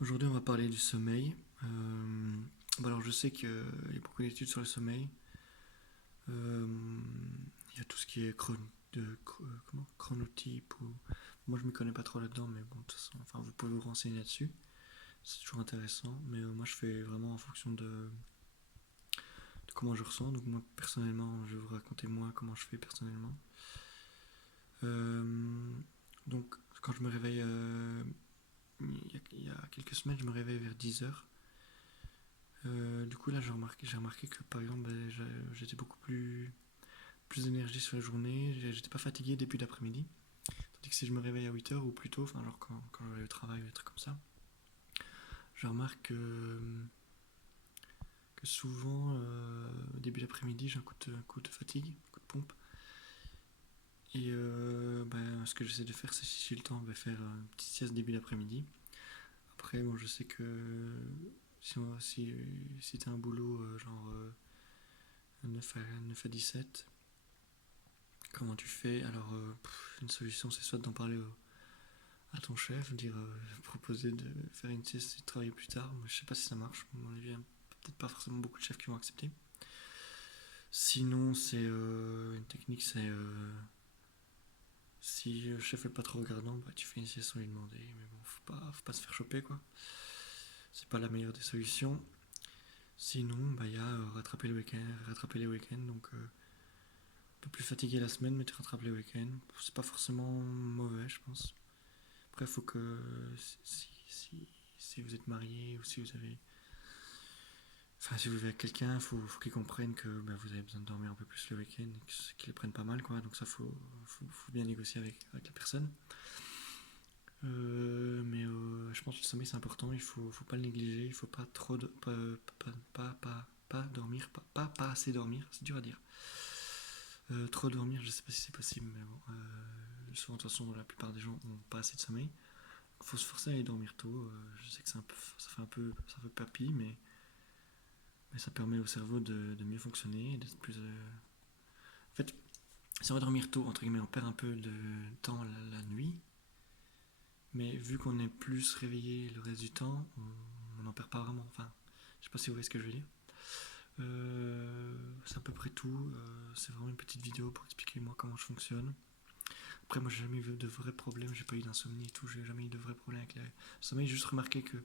Aujourd'hui, on va parler du sommeil. Alors, je sais qu'il y a beaucoup d'études sur le sommeil. Euh, il y a tout ce qui est chronotype. Moi, je ne m'y connais pas trop là-dedans, mais bon, de toute façon, enfin, vous pouvez vous renseigner là-dessus. C'est toujours intéressant. Mais moi, je fais vraiment en fonction de comment je ressens. Donc, moi, personnellement, je vais vous raconter moi comment je fais personnellement. Euh, donc, quand je me réveille, il y a quelques semaines, je me réveille vers 10 heures. Du coup, là, j'ai remarqué que par exemple, j'étais beaucoup plus d'énergie sur la journée, j'étais pas fatigué début d'après-midi. Tandis que si je me réveille à 8 heures ou plus tôt, enfin, genre quand je vais au travail ou des trucs comme ça, je remarque que souvent, au début d'après-midi, j'ai un coup de fatigue, un coup de pompe. Et ce que j'essaie de faire, c'est si j'ai le temps, faire une petite sieste début d'après-midi. Après, bon, je sais que si t'as un boulot 9 à 17, comment tu fais? Alors, une solution, c'est soit d'en parler à ton chef, proposer de faire une sieste et de travailler plus tard. Mais je sais pas si ça marche. À mon avis, il y a peut-être pas forcément beaucoup de chefs qui vont accepter. Sinon, c'est une technique, c'est si le chef est pas trop regardant, bah, tu fais une sieste sans lui demander. Mais bon, faut pas se faire choper, quoi. C'est pas la meilleure des solutions. Sinon, bah, il y a rattraper le week-end, rattraper les week-ends. Donc, un peu plus fatigué la semaine, mais tu rattrapes les week-ends. C'est pas forcément mauvais, je pense. Après, il faut que si vous êtes marié ou si vous avez. Enfin, si vous vivez avec quelqu'un, faut qu'il comprenne que vous avez besoin de dormir un peu plus le week-end et qu'il le prenne pas mal, quoi. Donc, ça, faut bien négocier avec la personne. Mais je pense que le sommeil, c'est important. Faut pas le négliger. Il faut pas trop. Pas dormir. Pas assez dormir. C'est dur à dire. Trop dormir, je sais pas si c'est possible, mais bon. Souvent, de toute façon, la plupart des gens ont pas assez de sommeil. Il faut se forcer à aller dormir tôt. Je sais que ça fait papy, mais ça permet au cerveau de mieux fonctionner, d'être plus. En fait, si on va dormir tôt, entre guillemets, on perd un peu de temps la nuit, mais vu qu'on est plus réveillé le reste du temps, on n'en perd pas vraiment. Enfin, je sais pas si vous voyez ce que je veux dire. C'est à peu près tout. C'est vraiment une petite vidéo pour expliquer moi comment je fonctionne. Après, moi, j'ai jamais eu de vrais problèmes. J'ai pas eu d'insomnie et tout. J'ai jamais eu de vrais problèmes avec le sommeil. J'ai juste remarqué que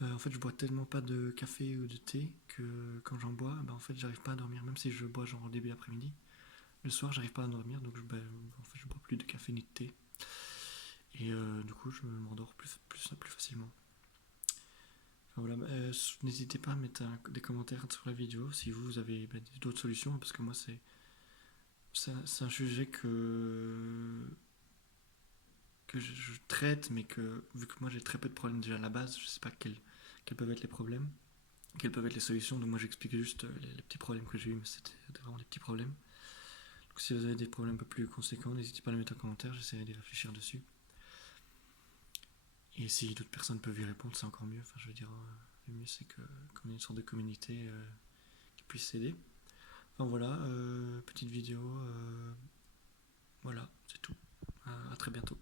en fait, je bois tellement pas de café ou de thé que quand j'en bois, en fait, j'arrive pas à dormir. Même si je bois genre au début d'après-midi, le soir, j'arrive pas à dormir. Donc, en fait, je bois plus de café ni de thé. Et du coup, je m'endors plus facilement. Enfin, voilà. N'hésitez pas à mettre des commentaires sur la vidéo si vous avez d'autres solutions. Parce que moi, c'est un sujet que je traite, mais que vu que moi j'ai très peu de problèmes déjà à la base, je sais pas quels peuvent être les problèmes, quelles peuvent être les solutions. Donc moi j'explique juste les petits problèmes que j'ai eu, mais c'était vraiment des petits problèmes. Donc si vous avez des problèmes un peu plus conséquents, n'hésitez pas à les mettre en commentaire, j'essaierai d'y réfléchir dessus. Et si d'autres personnes peuvent y répondre, c'est encore mieux. Enfin, je veux dire, le mieux c'est qu'on ait une sorte de communauté qui puisse s'aider. Enfin voilà, petite vidéo. Voilà, c'est tout. À très bientôt.